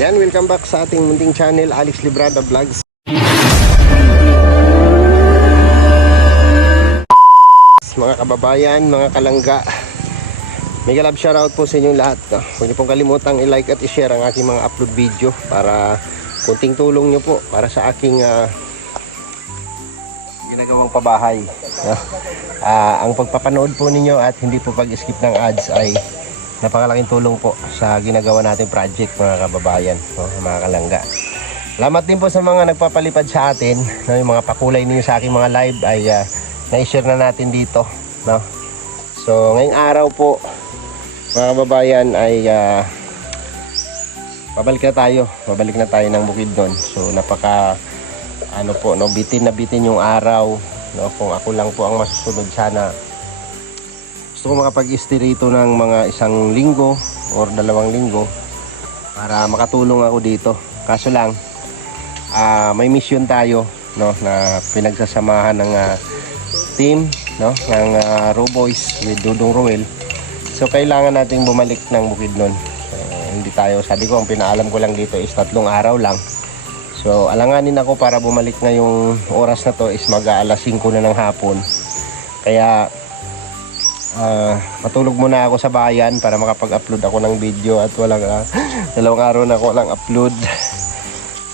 Yan, welcome back sa ating munting channel, Alex Librada Vlogs. Mga kababayan, mga kalangga, mega love shoutout po sa inyong lahat. Huwag niyo pong kalimutang i-like at i-share ang aking mga upload video para kunting tulong niyo po para sa aking ginagawang pabahay. Ang pagpapanood po ninyo at hindi po pag-skip ng ads ay napakalaking tulong po sa ginagawa natin project, mga kababayan, mga kalangga. Salamat din po sa mga nagpapalipad sa atin, yung mga pakulay ninyo sa aking mga live ay na-share na natin dito, no? So ngayong araw po, mga kababayan, ay babalik na tayo ng Bukidnon. So napaka bitin na bitin yung araw, no? Kung ako lang po ang masusunod, sana gusto ko makapag-stay rito ng mga 1 linggo or 2 linggo para makatulong ako dito. Kaso lang may mission tayo, no, na pinagsasamahan ng team, no, ng Raw Boys with Dudong Roel. So kailangan nating bumalik ng Bukidnon. Hindi tayo, sabi ko, ang pinaalam ko lang dito is 3 araw lang. So alanganin ako para bumalik ngayong oras na to is mag-aalas 5 na ng hapon. Kaya matulog muna ako sa bayan para makapag-upload ako ng video at walang 2 araw na ako lang upload.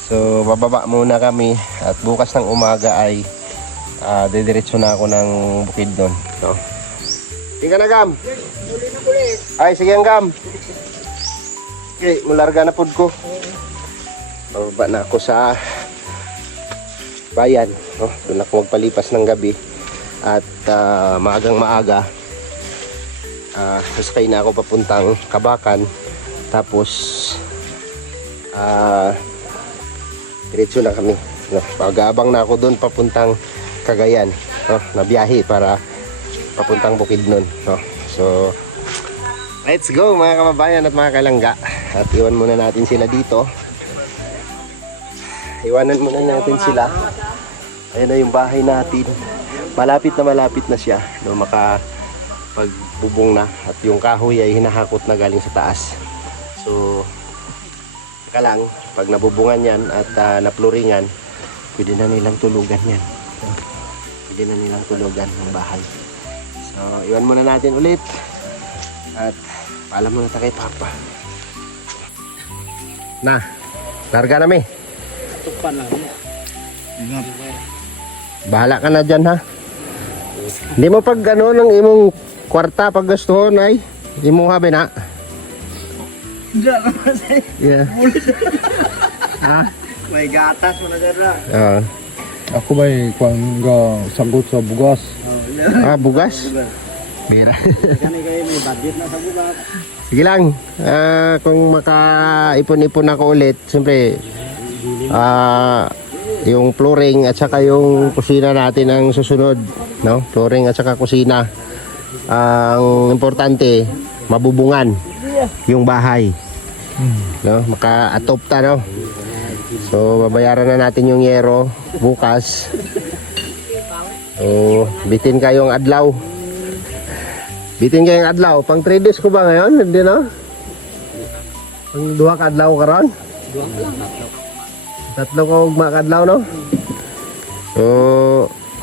So bababa muna kami at bukas ng umaga ay didiretso na ako ng Bukidnon, no? Tingnan na, Gam. Ay sige, Gam. Okay, mularga na pod ko. Bababa na ako sa bayan, no? Doon ako magpalipas ng gabi at maagang maaga sasakay na ako papuntang Kabakan, tapos diretso na kami, no? Pag-aabang na ako doon papuntang Cagayan, no? Na biyahe para papuntang Bukidnon, no? So let's go, mga kababayan at mga kalangga, at iwan muna natin sila dito. Iwanan muna natin sila. Ayan na yung bahay natin, malapit na siya, no? Pagbubong na at yung kahoy ay hinahakot na galing sa taas. So teka lang, pag nabubungan yan at napluringan, pwede na nilang tulugan yan, pwede na nilang tulugan ng bahay. So iwan muna natin ulit at paalam muna tayo kay Papa. Na, larga na, me. Bahala ka na dyan, ha. Hindi mo pag ng imong kwarta pag gustuhon ay imong habe na. Yeah. May gatas mo na dara. Ako ba'y sagot sa bugas? Bugas? Bira. Kani kayo may budget na sa bugas. Sige lang. Kung makaipon-ipon ako ulit, siyempre yung flooring at saka yung kusina natin ang susunod, no? Flooring at saka kusina. Ang importante, mabubungan yung bahay, no? Maka-atop ta, no? So babayaran na natin yung yero bukas. So bitin kayong adlaw. Pang 3 days ko ba ngayon? Hindi, no? Pang 2 ka adlaw karon? 3 ka makadlaw, no? So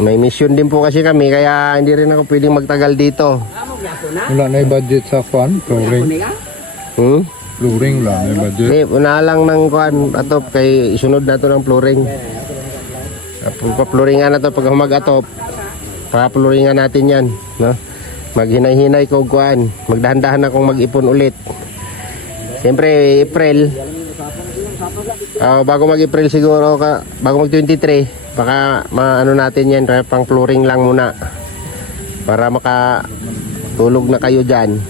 may mission din po kasi kami, kaya hindi rin ako pwedeng magtagal dito. Wala na budget sa flooring. Flooring lang na budget. Hindi, una lang ng atop, kay isunod na to ng flooring. Pa-flooringan na to pag mag-atop. Pa-flooringan natin yan, no? Maghinay-hinay ko magdahan-dahan akong mag-ipon ulit. Siyempre April, bago mag-April siguro, bago mag-23, baka maano natin yan, kaya pang flooring lang muna para makatulog na kayo dyan.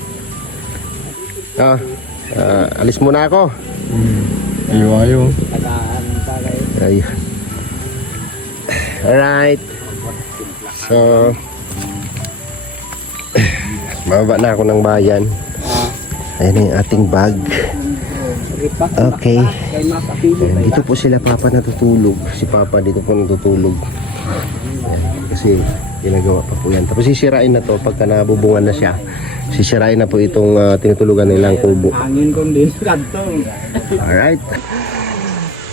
Alis muna ako. Ayaw. Ayun. Alright. So bababa na ako ng bayan. Ayan yung ating bag. Okay. Dito po sila Papa natutulog. Si Papa dito po natutulog. Ayan, kasi ginagawa pa po yan. Tapos sisirain na to pagka nabubungan na siya. sisirain na po itong tinutulugan nilang kubo. Hangin kong din kanto. Alright.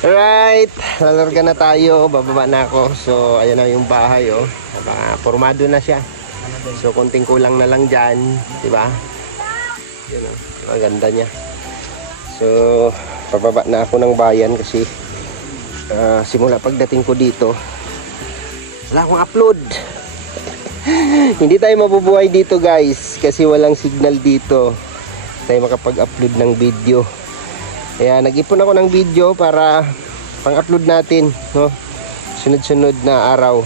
Alright, lalarga na tayo, bababa na ako. So, ayan na yung bahay, oh. Formado na siya. So, konting kulang na lang dyan, di ba? Yun, oh. Ang ganda niya. So, pababa na ako ng bayan kasi simula pagdating ko dito, wala akong upload. Hindi tayo mabubuhay dito, guys, kasi walang signal dito. Tayo makapag-upload ng video. Kaya nag-ipon ako ng video para pang-upload natin, no? Sunod-sunod na araw.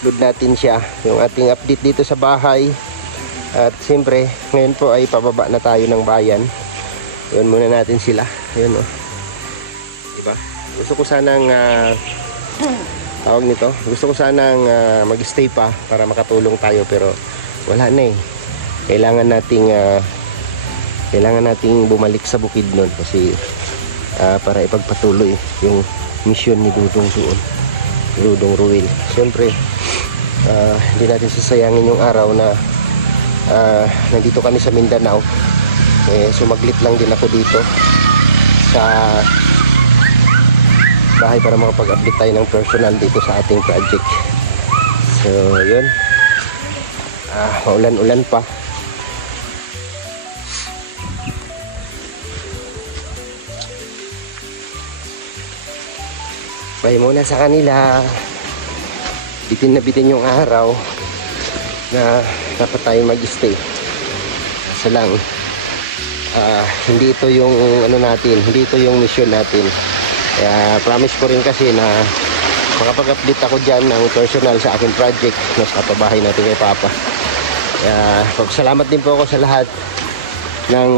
Upload natin siya, yung ating update dito sa bahay. At siyempre, ngayon po ay pababa na tayo ng bayan. Yun muna natin sila. Ayun, oh. Diba? Gusto ko sanang tawag nito. Gusto ko sanang mag-stay pa para makatulong tayo, pero wala na eh. Kailangan nating bumalik sa Bukidnon kasi para ipagpatuloy yung mission ni Dudong doon, Dudong Ruel. Siyempre, hindi natin sasayangin yung araw na nandito kami sa Mindanao. Sumaglit lang din ako dito sa bahay para makapag-update tayo ng personal dito sa ating project. So, yun. Maulan-ulan pa. Bye muna sa kanila. Bitin na bitin yung araw na dapat tayo mag-stay. Kasi lang, hindi ito yung natin, hindi ito yung mission natin. Kaya promise ko rin kasi na makapag-update ako dyan ng personal sa aking project na sa pabahay natin kay Papa. Kaya salamat din po ako sa lahat ng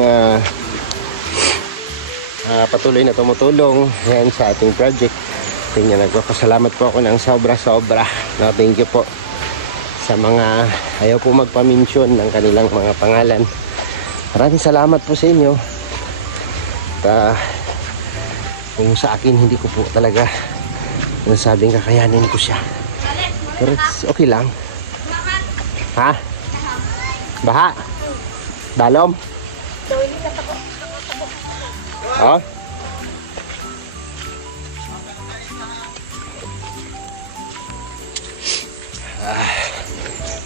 patuloy na tumutulong yan sa ating project. Kanya nagpapasalamat po ako ng sobra-sobra. No, thank you po sa mga ayaw po magpa-mention ng kanilang mga pangalan. Maraming salamat po sa inyo. At kung sa akin, hindi ko po talaga nasabing kakayanin ko siya. Pero okay lang. Ha? Baha? Dalom? Ha?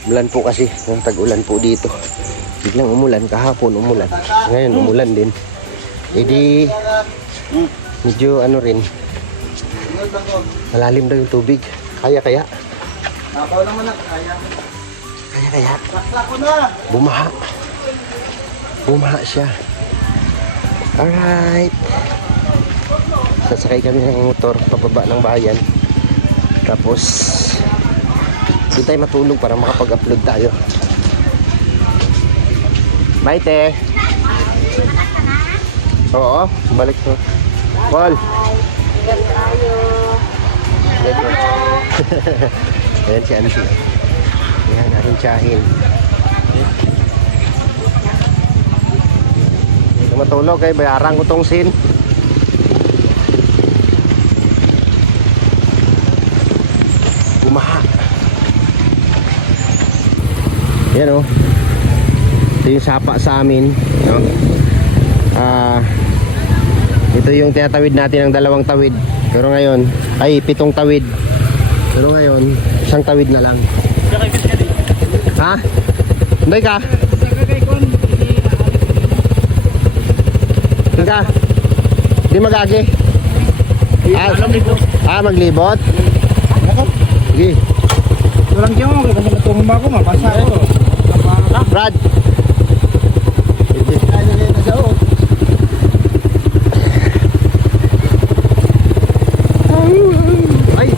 Umulan po kasi, ng tag-ulan po dito. Biglang umulan, kahapon umulan. Ngayon umulan din. Edi medyo rin, malalim daw yung tubig. Kaya? Napaw naman na kaya. Kaya? Saksa ko na. Bumaha siya. Alright. Sasakay kami ng motor pababa ng bayan. Tapos doon tayo matulog para makapag-upload tayo. Bye, te. Oo, balik to. Paul. Ingat tayo. Ayan si Ansi. Ayan, aking tsahin. Kung matulog kay bayaran ko tong sin. Bumaha. Yan o. Ito yung sapa sa amin, no? Ito yung tinatawid natin ng 2 tawid. Pero ngayon, ay 7 tawid. Pero ngayon, 1 tawid na lang. Ha? Hindi ka? Hindi ka? Hindi magagi? Maglibot? Sige. Walang tiyo, kasi natumba ko, mapasa ko. Brad. Ay.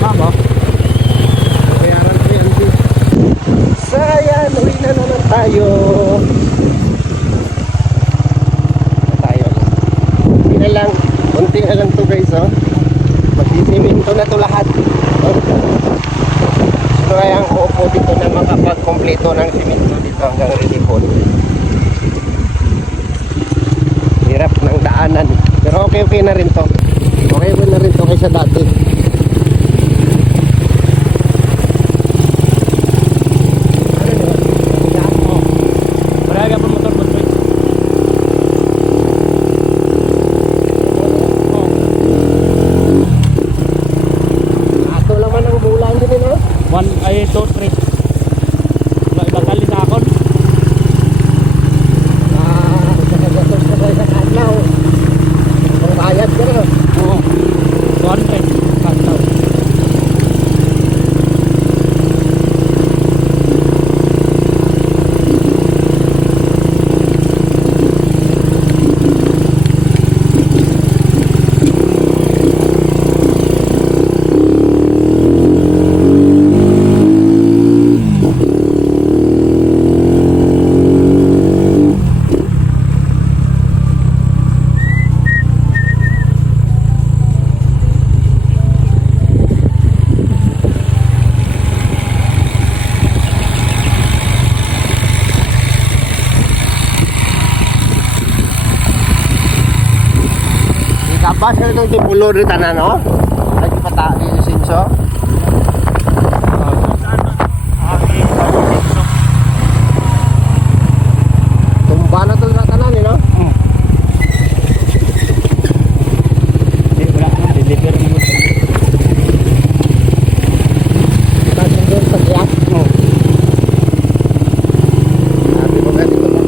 Mama. Bayaran ko yan. So ayan, uwi na naman tayo. Hindi na lang. Kunti na lang to guys, oh. Magsisiminto na to lahat. So kaya ang uupo dito na makapag-kompleto ng siminto dito hanggang Rilipon. Hirap ng daanan. Pero okay na rin to. Okay na rin to kaysa dati. Ano Lapas ka itong tipulo rin tanan, no? Lagi pata, lisenso. Tumba na ito na tanan, no? Hindi, wala na. Deliver na mo. Kasi doon sa tiyak. Sabi mo nga dito lang.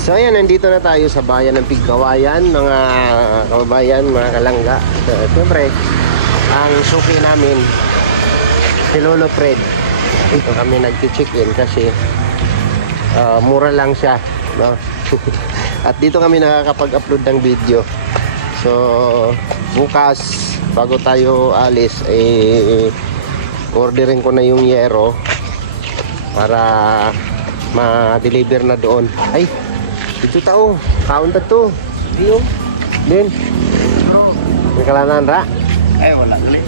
So ayan, nandito na tayo sa bayan ng Pigkawayan, mga kababayan, mga kalangga. So, siyempre, ang suki namin, si Lolo Fred. Dito kami nag-check-in kasi mura lang siya, no? At dito kami nakakapag-upload ng video. So bukas, bago tayo alis, orderin ko na yung yero para ma-deliver na doon. Ay, dito tao, kaon na to. Diyo. Din. May kalanan ra. Ay, wala. Gali.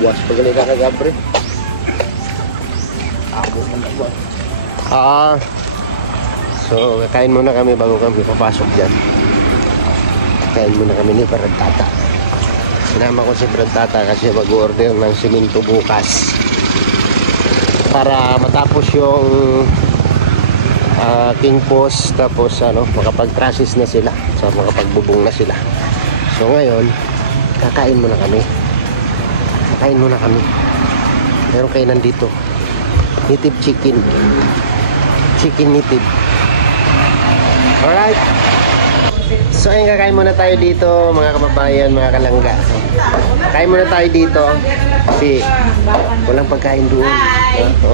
Buwas pagali ka kagabre. Ako man ako. So kakain muna kami bago kami papasok dyan. Kakain muna kami ni Brad Tata. Sinama ko si Brad Tata kasi mag-order ng siminto bukas para matapos yung king post, tapos makapag-traces na sila, so makapagbubong na sila. So ngayon kakain muna kami. Meron kayo nandito native chicken native. Alright, so ayun, kakain muna tayo dito mga kababayan, mga kalangga. Kain muna tayo dito kasi walang pagkain doon.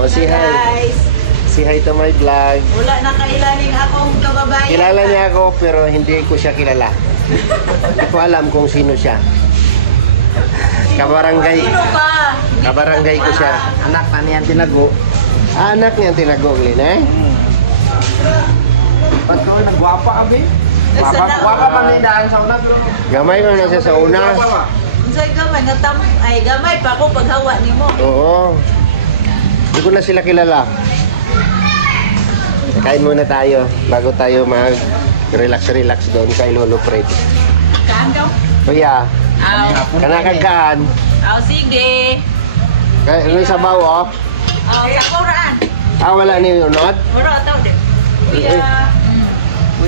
Say hi. Say hi to my vlog. Wala na kailaning akong kababayan. Kilala niya ako pero hindi ko siya kilala. Hindi ko alam kung sino siya. Kabarangay. Sino ka? Kabarangay ko siya. Anak na niyan tinago. Anak niya tinago, Lin, eh? Ba't ko nagwapa abi? Wapa pa ni daan sa una pero Gamay mo na siya sa una. Unsay gamay nga ay gamay pa ko paghawa nimo. Oo. Hindi ko na sila kilala. Kain muna tayo bago tayo mag-relax doon kay Lolo Fred. Kaan daw? Kuya, kanakagaan. Sige. Kaya ano yung sabaw, oh? Sa kuraan. Wala ni unod? Mura taw din. Kuya.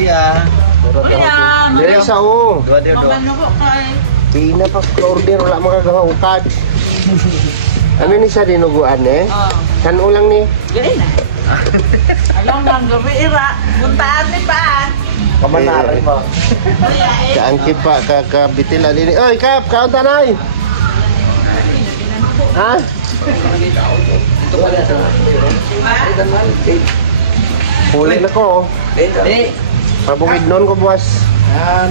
kuya. Kuya. Dire sa o. Mamano ko kay. Di na pa order, wala makagahukad. Ano ni sa dinuguan, eh? Oh. Kan ulang ni? Gali na. Alam nang gabi ira. Puntaan ni paan. Kamanaran mo. Kuya eh. Kaangkip pa, kakabitila din. Oy, Kap, kaunta na eh. Ha? Huli na ko. Pabukid noon ko, boss.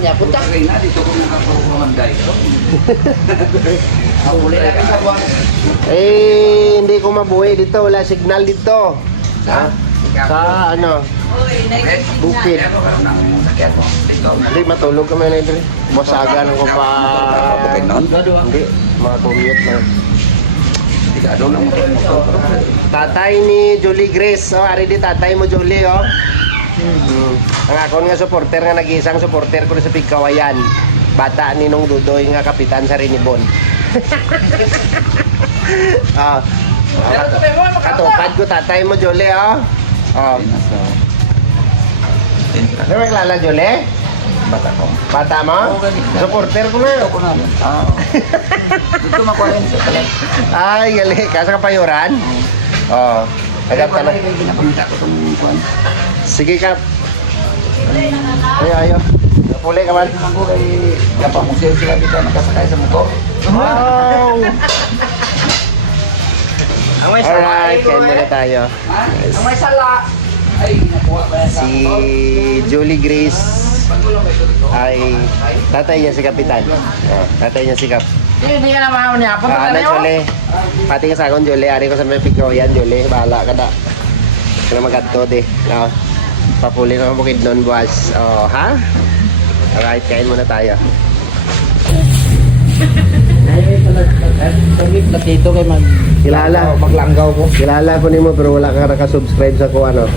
Nya putak rin na dito ko nakapuruman guys. Huli na ka sa buwan. Hindi ko mabuhay dito. Wala signal dito. Ha? Sa ano? Uy, Bukid. Hindi, matulog kami na ito. Masagan ko pa. Hindi, mga-commute na. Tatay ni Julie Grace. Ari di tatay mo, Julie, oh. Ang akon nga supporter nga nag-iisang supporter ko sa Pigkawayan. Bata ni Nung Dudoy nga kapitan sa Rinibon. Katupad ko tatay mo, Jole, oh. Oh. Ano maglala, Jole? Bata ko. Bata mo? Supporter ko na. Ako na. Dito makuha sa talag. Ay, gali. Kasa kapayuran? Oo. Agad ka na. Ginapunta ko itong kuhan. Sige, Kap. Ayo. Puli ka man. Ako ay kapamusir sila dito nakasakay sa muko. Wow! Alright, kain muna tayo. Ang may sala. Ay, nakuha ba yan sa Si Julie Grace ay tatay niya si Kapitan. Oh, tatay niya si Kap. Hindi ka naman niya. Punta Ano, Julie? Pati ka sa akong, Julie. Ari ko sa may pikaw yan, Julie. Bahala ka na. Kaya magadto, di. No? Papuli na bukid nun, boss. Oh, ha? Alright, kain muna tayo. Dito kay Kilala. maglanggaw ko. Kilala ko nimo pero wala ka nakasubscribe sa ko ano.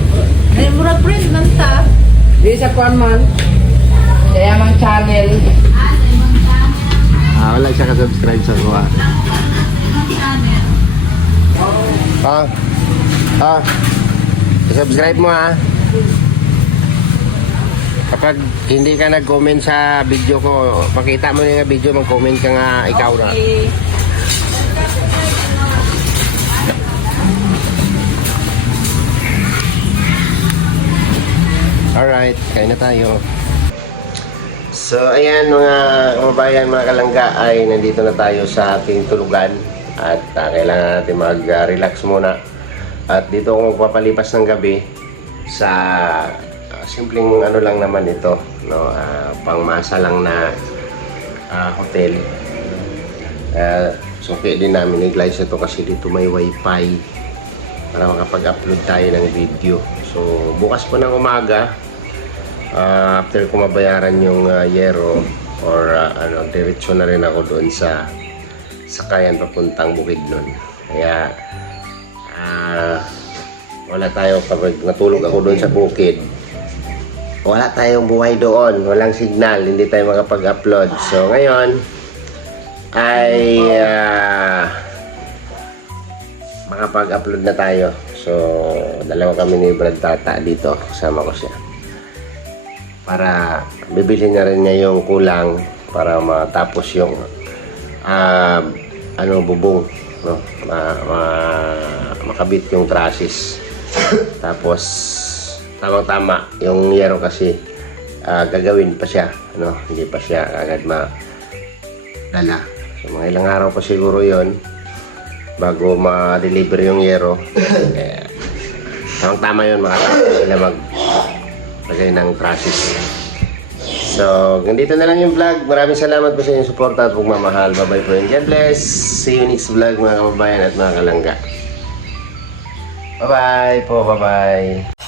Ay, murag print man ta. Di sa kuhan man. Kaya mang channel. Wala siya ka-subscribe sa ko ah. Subscribe mo ah. Kapag hindi ka nag-comment sa video ko, makita mo yung video, mag-comment ka nga ikaw na. Okay. Alright, kain na tayo. So, ayan mga kababayan, mga kalangga, ay nandito na tayo sa ating tulugan. At kailangan natin mag-relax muna. At dito ako magpapalipas ng gabi sa simpleng ano lang naman ito, no? Pangmasa lang na hotel. Suki din namin i-glass ito kasi dito may wifi para makapag-upload tayo ng video. So, bukas po ng umaga, after ko mabayaran yung yero or diretso na rin ako doon sa sakayan papuntang Bukidnon. Kaya wala tayo, kapag natulog ako doon sa bukid, wala tayong buhay doon, walang signal, hindi tayo makapag-upload. So ngayon ay makapag-upload na tayo. So dalawa kami ni Brad Tata dito, kasama ko siya, para bibili na rin niya yung kulang para matapos yung bubong, no? Makabit yung trusses. Tapos tamang-tama yung yero kasi gagawin pa siya, no? Hindi pa siya agad madala. So mga ilang araw pa siguro yon bago ma-deliver yung yero. Tamang-tama yun, makatapos sila maglagay ng trusses. So, ganito na lang yung vlog. Maraming salamat po sa inyong suporta at pagmamahal. Bye-bye po and God bless. See you next vlog mga kababayan at mga kalangga. Bye-bye po, bye-bye.